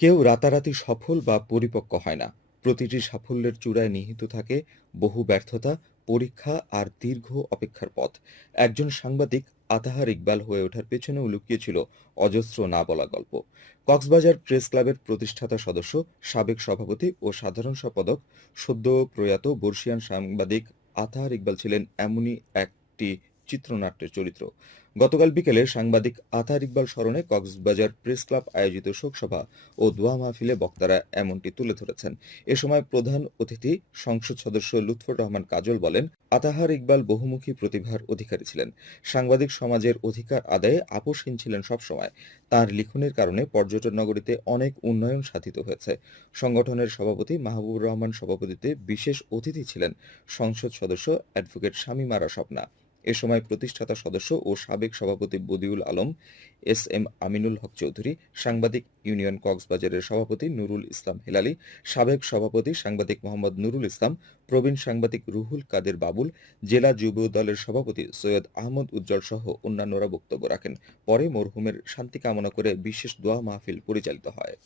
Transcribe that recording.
কেউ রাতারাতি সফল বা পরিপক্ক হয় না। প্রতিটি সাফল্যের চূড়ায় নিহিত থাকে বহু ব্যর্থতা, পরীক্ষা আর দীর্ঘ অপেক্ষার পথ। একজন সাংবাদিক আতাহার ইকবাল হয়ে ওঠার পেছনেও লুকিয়েছিল অজস্র না বলা গল্প। কক্সবাজার প্রেস ক্লাবের প্রতিষ্ঠাতা সদস্য, সাবেক সভাপতি ও সাধারণ সম্পাদক সদ্য প্রয়াত বর্ষিয়ান সাংবাদিক আতাহার ইকবাল ছিলেন এমনই একটি চিত্রনাট্যের চরিত্র। গতকাল বিকেলে সাংবাদিক আতাহার ইকবাল স্মরণে কক্সবাজার প্রেস ক্লাব আয়োজিত শোকসভা ও দোয়া মাহফিলে বক্তারা এমনটি তুলে ধরেছেন। এ সময় প্রধান অতিথি সংসদ সদস্য লুৎফর রহমান কাজল বলেন, আতাহার ইকবাল বহুমুখী প্রতিভার অধিকারী ছিলেন। সাংবাদিক সমাজের অধিকার আদায়ে আপোষহীন ছিলেন সবসময়। তাঁর লিখনের কারণে পর্যটন নগরীতে অনেক উন্নয়ন সাধিত হয়েছে। সংগঠনের সভাপতি মাহবুবুর রহমান সভাপতিত্বে বিশেষ অতিথি ছিলেন সংসদ সদস্য অ্যাডভোকেট শামীম আরা স্বপ্না। এ সময় প্রতিষ্ঠাতা সদস্য ও সাবেক সভাপতি বদিউল আলম, এস এম আমিনুল হক চৌধুরী, সাংবাদিক ইউনিয়ন কক্সবাজারের সভাপতি নুরুল ইসলাম হেলালী, সাবেক সভাপতি সাংবাদিক মোহাম্মদ নুরুল ইসলাম, প্রবীণ সাংবাদিক রুহুল কাদের বাবুল, জেলা যুব দলের সভাপতি সৈয়দ আহমদ উজ্জ্বল সহ অন্যান্যরা বক্তব্য রাখেন। পরে মরহুমের শান্তি কামনা করে বিশেষ দোয়া মাহফিল পরিচালিত হয়।